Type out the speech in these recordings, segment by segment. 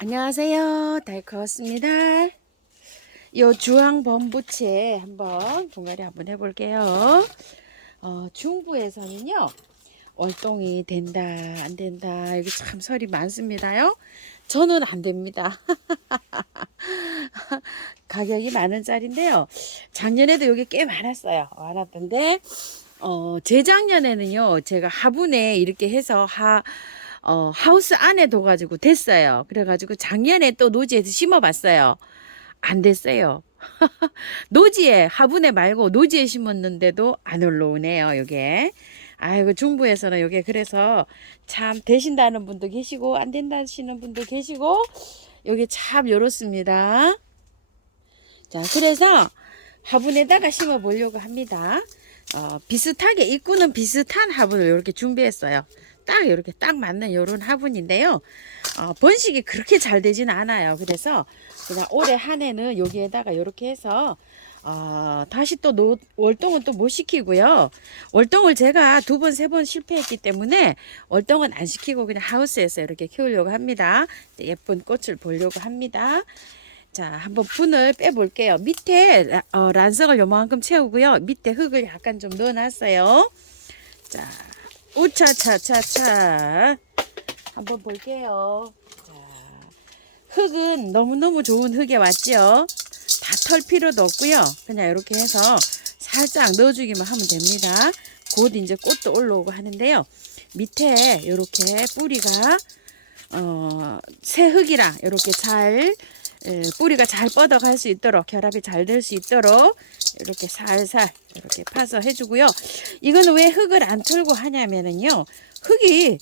안녕하세요. 달커웠습니다. 요 주황 범부채 한번 분갈이 한번 해볼게요. 중부에서는요 월동이 된다 안 된다 여기 참 설이 많습니다요. 저는 안 됩니다. 가격이 10,000원짜리인데요. 작년에도 여기 꽤 많았던데 재작년에는요 제가 화분에 이렇게 해서 하우스 안에 둬가지고 됐어요. 그래가지고 작년에 또 노지에서 심어봤어요. 안 됐어요. 노지에, 화분에 말고 노지에 심었는데도 안 올라오네요, 요게. 아이고, 중부에서는 요게 그래서 참 되신다는 분도 계시고, 안 된다시는 분도 계시고, 요게 참 요렇습니다. 자, 그래서 화분에다가 심어 보려고 합니다. 비슷하게, 입구는 비슷한 화분을 이렇게 준비했어요. 딱 이렇게 딱 맞는 요런 화분인데요. 번식이 그렇게 잘 되지는 않아요. 그래서 그냥 올해 한 해는 여기에다가 이렇게 해서 다시 또 월동은 또 못 시키고요. 월동을 제가 2번, 3번 실패했기 때문에 월동은 안 시키고 그냥 하우스에서 이렇게 키우려고 합니다. 예쁜 꽃을 보려고 합니다. 자, 한번 분을 빼볼게요. 밑에 란석을 요만큼 채우고요. 밑에 흙을 약간 좀 넣어놨어요. 자, 우차차차차 한번 볼게요. 자, 흙은 너무너무 좋은 흙에 왔죠. 다 털 필요도 없고요. 그냥 이렇게 해서 살짝 넣어주기만 하면 됩니다. 곧 이제 꽃도 올라오고 하는데요. 밑에 이렇게 뿌리가 새 흙이랑 이렇게 잘 뿌리가 잘 뻗어갈 수 있도록 결합이 잘 될 수 있도록 이렇게 살살 이렇게 파서 해주고요. 이건 왜 흙을 안 털고 하냐면은요. 흙이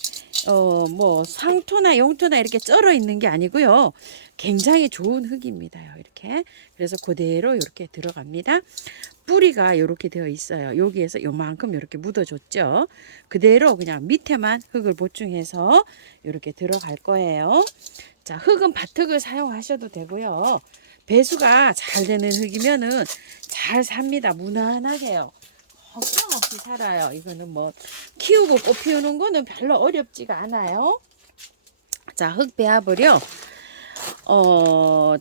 뭐 상토나 용토나 이렇게 쩔어 있는 게 아니고요. 굉장히 좋은 흙입니다요. 이렇게 그래서 그대로 이렇게 들어갑니다. 뿌리가 이렇게 되어 있어요. 여기에서 요만큼 이렇게 묻어줬죠. 그대로 그냥 밑에만 흙을 보충해서 이렇게 들어갈 거예요. 자, 흙은 밭흙을 사용하셔도 되고요. 배수가 잘 되는 흙이면은 잘 삽니다. 무난하게요. 걱정 없이 살아요. 이거는 뭐 키우고 꽃 피우는 거는 별로 어렵지가 않아요. 자, 흙 배합을요.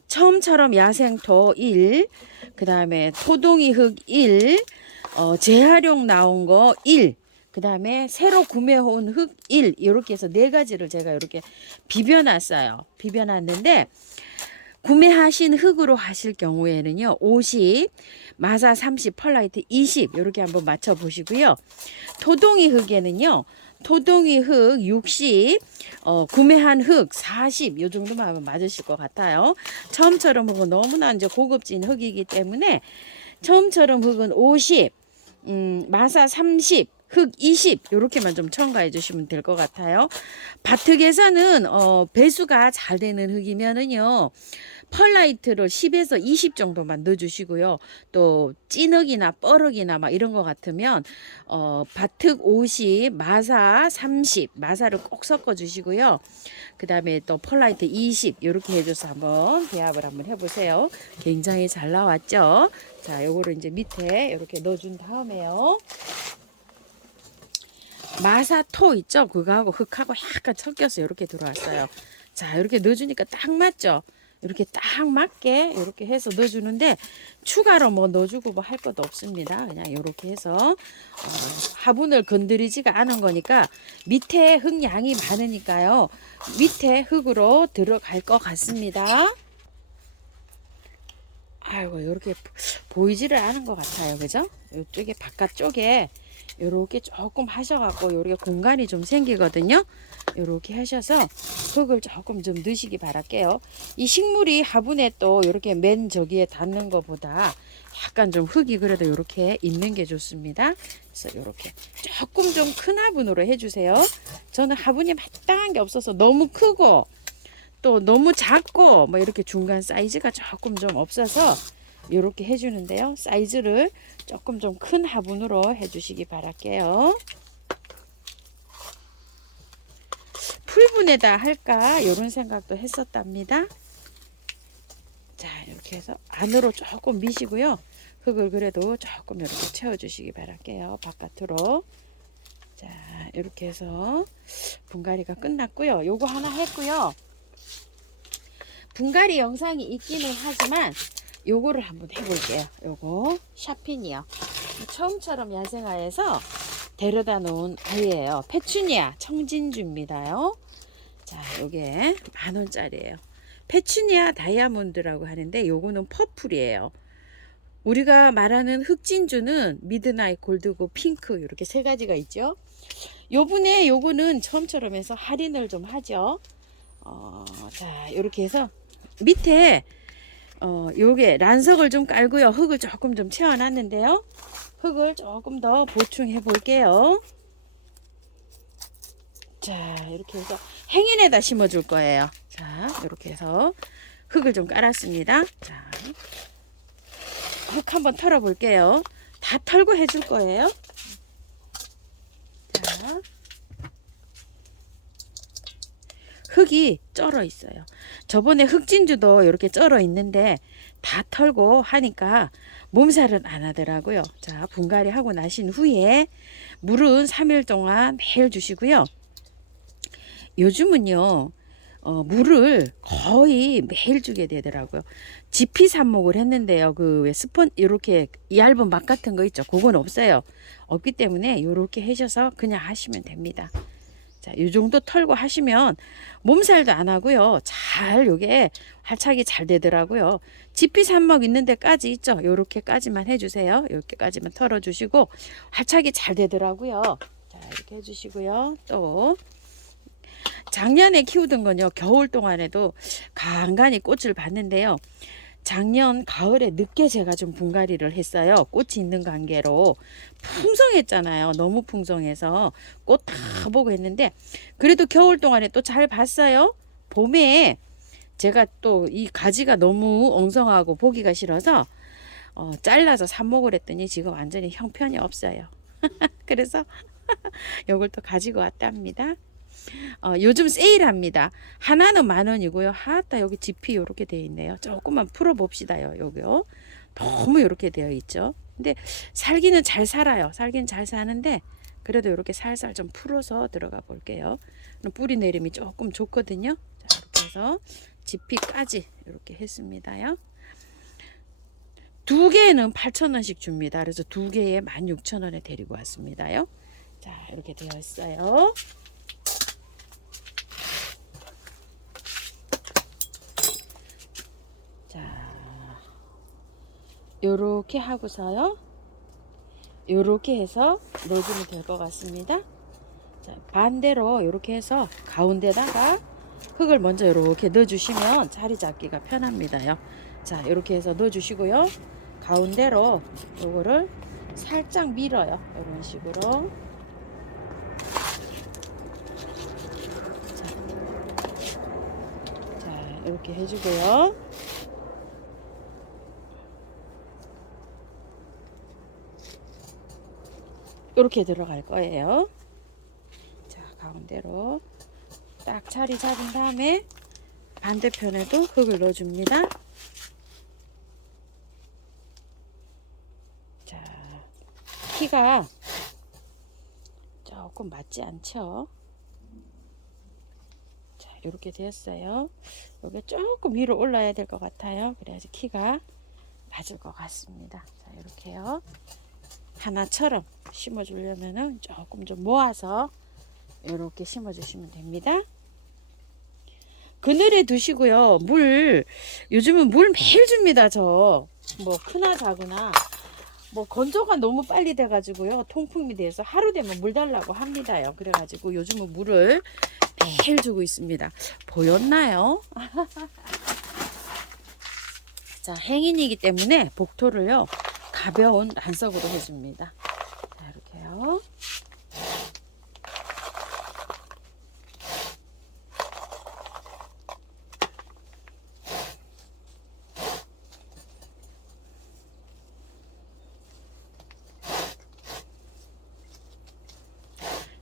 처음처럼 야생토 1, 그 다음에 토동이 흙 1, 재활용 나온 거 1, 그 다음에 새로 구매해온 흙 1, 이렇게 해서 4가지를 제가 이렇게 비벼놨어요. 비벼놨는데, 구매하신 흙으로 하실 경우에는요, 50, 마사 30, 펄라이트 20, 이렇게 한번 맞춰보시고요. 토동이 흙에는요, 토동이 흙 60, 구매한 흙 40, 요 정도만 하면 맞으실 것 같아요. 처음처럼 흙은 너무나 이제 고급진 흙이기 때문에, 처음처럼 흙은 50, 마사 30, 흙 20, 요렇게만 좀 첨가해 주시면 될 것 같아요. 밭흙에서는, 배수가 잘 되는 흙이면은요, 펄라이트를 10에서 20 정도만 넣어주시고요. 또 찐흙이나 뻘흙이나 막 이런 거 같으면 밭흙 50, 마사 30, 마사를 꼭 섞어 주시고요. 그 다음에 또 펄라이트 20 이렇게 해줘서 한번 배합을 한번 해보세요. 굉장히 잘 나왔죠. 자, 요거를 이제 밑에 이렇게 넣어준 다음에요. 마사토 있죠? 그거하고 흙하고 약간 섞여서 이렇게 들어왔어요. 자, 이렇게 넣어주니까 딱 맞죠? 이렇게 딱 맞게 이렇게 해서 넣어주는데 추가로 뭐 넣어주고 뭐 할 것도 없습니다. 그냥 이렇게 해서 화분을 건드리지가 않은 거니까 밑에 흙 양이 많으니까요. 밑에 흙으로 들어갈 것 같습니다. 아이고 이렇게 보이지를 않은 것 같아요. 그죠? 이쪽에 바깥쪽에 요렇게 조금 하셔갖고 요렇게 공간이 좀 생기거든요. 요렇게 하셔서 흙을 조금 좀 넣으시기 바랄게요. 이 식물이 화분에 또 요렇게 맨 저기에 닿는 것보다 약간 좀 흙이 그래도 요렇게 있는 게 좋습니다. 그래서 요렇게 조금 좀 큰 화분으로 해주세요. 저는 화분이 마땅한 게 없어서 너무 크고 또 너무 작고 뭐 이렇게 중간 사이즈가 조금 좀 없어서 이렇게 해주는데요. 사이즈를 조금 좀 큰 화분으로 해주시기 바랄게요. 풀분에다 할까 이런 생각도 했었답니다. 자, 이렇게 해서 안으로 조금 미시고요. 흙을 그래도 조금 이렇게 채워주시기 바랄게요. 바깥으로. 자, 이렇게 해서 분갈이가 끝났고요. 요거 하나 했고요. 분갈이 영상이 있기는 하지만 요거를 한번 해볼게요. 요거 샤핀이요. 처음처럼 야생화에서 데려다 놓은 아이예요. 페추니아 청진주입니다요. 자, 요게 10,000원짜리예요. 페추니아 다이아몬드라고 하는데 요거는 퍼플이에요. 우리가 말하는 흑진주는 미드나잇 골드고 핑크 이렇게 세 가지가 있죠. 요번에 요거는 처음처럼 해서 할인을 좀 하죠. 자, 이렇게 해서 밑에 요게 란석을 좀 깔고요. 흙을 조금 좀 채워놨는데요. 흙을 조금 더 보충해 볼게요. 자, 이렇게 해서 행인에다 심어 줄 거예요. 자, 이렇게 해서 흙을 좀 깔았습니다. 자, 흙 한번 털어 볼게요. 다 털고 해줄 거예요. 자, 흙이 쩔어 있어요. 저번에 흑진주도 이렇게 쩔어 있는데 다 털고 하니까 몸살은 안 하더라고요. 자, 분갈이 하고 나신 후에 물은 3일 동안 매일 주시고요. 요즘은요, 물을 거의 매일 주게 되더라고요. 지피 삽목을 했는데요. 그 왜 스펀 이렇게 얇은 막 같은 거 있죠. 그건 없어요. 없기 때문에 이렇게 해셔서 그냥 하시면 됩니다. 자, 이 정도 털고 하시면 몸살도 안 하고요. 잘 요게 활착이 잘 되더라고요. 지피 삽목 있는 데까지 있죠. 요렇게까지만 해주세요. 요렇게까지만 털어주시고 활착이 잘 되더라고요. 자, 이렇게 해주시고요. 또 작년에 키우던 건요, 겨울 동안에도 간간히 꽃을 봤는데요. 작년 가을에 늦게 제가 좀 분갈이를 했어요. 꽃이 있는 관계로 풍성했잖아요. 너무 풍성해서 꽃 다 보고 했는데 그래도 겨울 동안에 또 잘 봤어요. 봄에 제가 또 이 가지가 너무 엉성하고 보기가 싫어서 잘라서 삽목을 했더니 지금 완전히 형편이 없어요. 그래서 이걸 또 가지고 왔답니다. 요즘 세일합니다. 하나는 10,000원이고요. 하따 여기 지피 이렇게 되어 있네요. 조금만 풀어 봅시다요. 여기요. 너무 이렇게 되어 있죠. 근데 살기는 잘 살아요. 살기는 잘 사는데 그래도 이렇게 살살 좀 풀어서 들어가 볼게요. 뿌리 내림이 조금 좋거든요. 자, 이렇게 해서 지피까지 이렇게 했습니다요. 2개는 8,000원씩 줍니다. 그래서 2개에 16,000원에 데리고 왔습니다요. 자, 이렇게 되어 있어요. 요렇게 하고서요, 요렇게 해서 넣어주면 될 것 같습니다. 자, 반대로 요렇게 해서 가운데다가 흙을 먼저 요렇게 넣어주시면 자리 잡기가 편합니다요. 자, 요렇게 해서 넣어주시고요, 가운데로 요거를 살짝 밀어요. 이런 식으로. 자, 이렇게 해주고요. 이렇게 들어갈 거예요. 자, 가운데로 딱 자리 잡은 다음에 반대편에도 흙을 넣어줍니다. 자, 키가 조금 맞지 않죠? 자, 이렇게 되었어요. 여기 조금 위로 올라야 될 것 같아요. 그래야지 키가 맞을 것 같습니다. 자, 이렇게요. 하나처럼 심어주려면은 조금 좀 모아서 이렇게 심어주시면 됩니다. 그늘에 두시고요. 요즘은 물 매일 줍니다. 저 뭐 크나 작으나 뭐 건조가 너무 빨리 돼가지고요. 통풍이 돼서 하루 되면 물 달라고 합니다요. 그래가지고 요즘은 물을 매일 주고 있습니다. 보였나요? 자, 행인이기 때문에 복토를요, 가벼운 란석으로 해줍니다. 자, 이렇게요.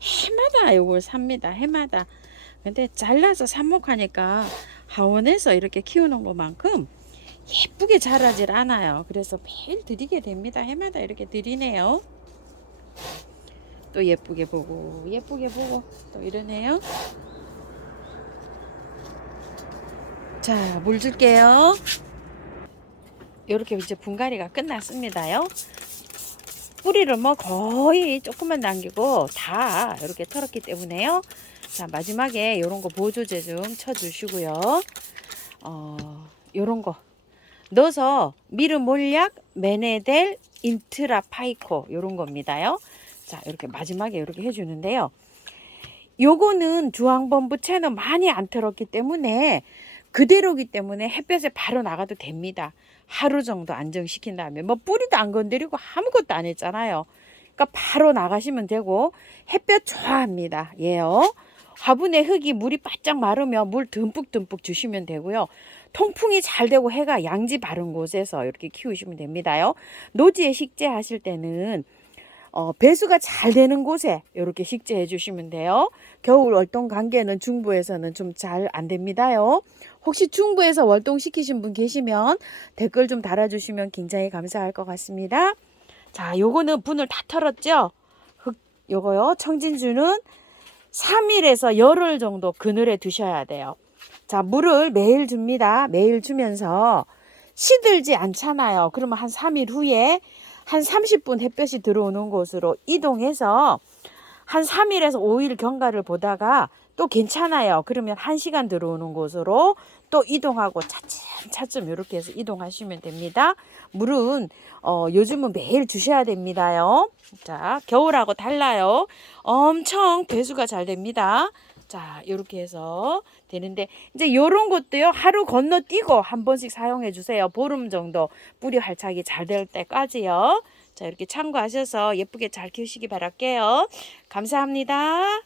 해마다 요걸 삽니다. 해마다. 근데 잘라서 삽목하니까 하원에서 이렇게 키우는 것만큼 예쁘게 자라질 않아요. 그래서 매일 드리게 됩니다. 해마다 이렇게 드리네요. 또 예쁘게 보고 또 이러네요. 자, 물 줄게요. 이렇게 이제 분갈이가 끝났습니다요. 뿌리를 뭐 거의 조금만 남기고 다 이렇게 털었기 때문에요. 자, 마지막에 이런 거 보조제 좀 쳐주시고요. 요런 거 넣어서 미르몰약, 메네델, 인트라파이코 요런 겁니다요. 자, 이렇게 마지막에 이렇게 해주는데요. 요거는 주황범부채는 많이 안 털었기 때문에 그대로기 때문에 햇볕에 바로 나가도 됩니다. 하루 정도 안정시킨 다음에 뭐 뿌리도 안 건드리고 아무것도 안 했잖아요. 그러니까 바로 나가시면 되고 햇볕 좋아합니다. 예요. 화분에 흙이 물이 바짝 마르면 물 듬뿍듬뿍 주시면 되고요. 통풍이 잘 되고 해가 양지 바른 곳에서 이렇게 키우시면 됩니다요. 노지에 식재하실 때는 배수가 잘 되는 곳에 이렇게 식재해 주시면 돼요. 겨울 월동 관계는 중부에서는 좀 잘 안 됩니다요. 혹시 중부에서 월동 시키신 분 계시면 댓글 좀 달아주시면 굉장히 감사할 것 같습니다. 자, 요거는 분을 다 털었죠? 요거요. 청진주는 3일에서 열흘 정도 그늘에 두셔야 돼요. 자, 물을 매일 줍니다. 매일 주면서 시들지 않잖아요. 그러면 한 3일 후에 한 30분 햇볕이 들어오는 곳으로 이동해서 한 3일에서 5일 경과를 보다가 또 괜찮아요. 그러면 1시간 들어오는 곳으로 또 이동하고 차츰 이렇게 해서 이동하시면 됩니다. 물은 요즘은 매일 주셔야 됩니다요. 자, 겨울하고 달라요. 엄청 배수가 잘 됩니다. 자, 이렇게 해서 되는데 이제 요런 것도요. 하루 건너뛰고 한 번씩 사용해 주세요. 보름 정도 뿌리 활착이 잘 될 때까지요. 자, 이렇게 참고하셔서 예쁘게 잘 키우시기 바랄게요. 감사합니다.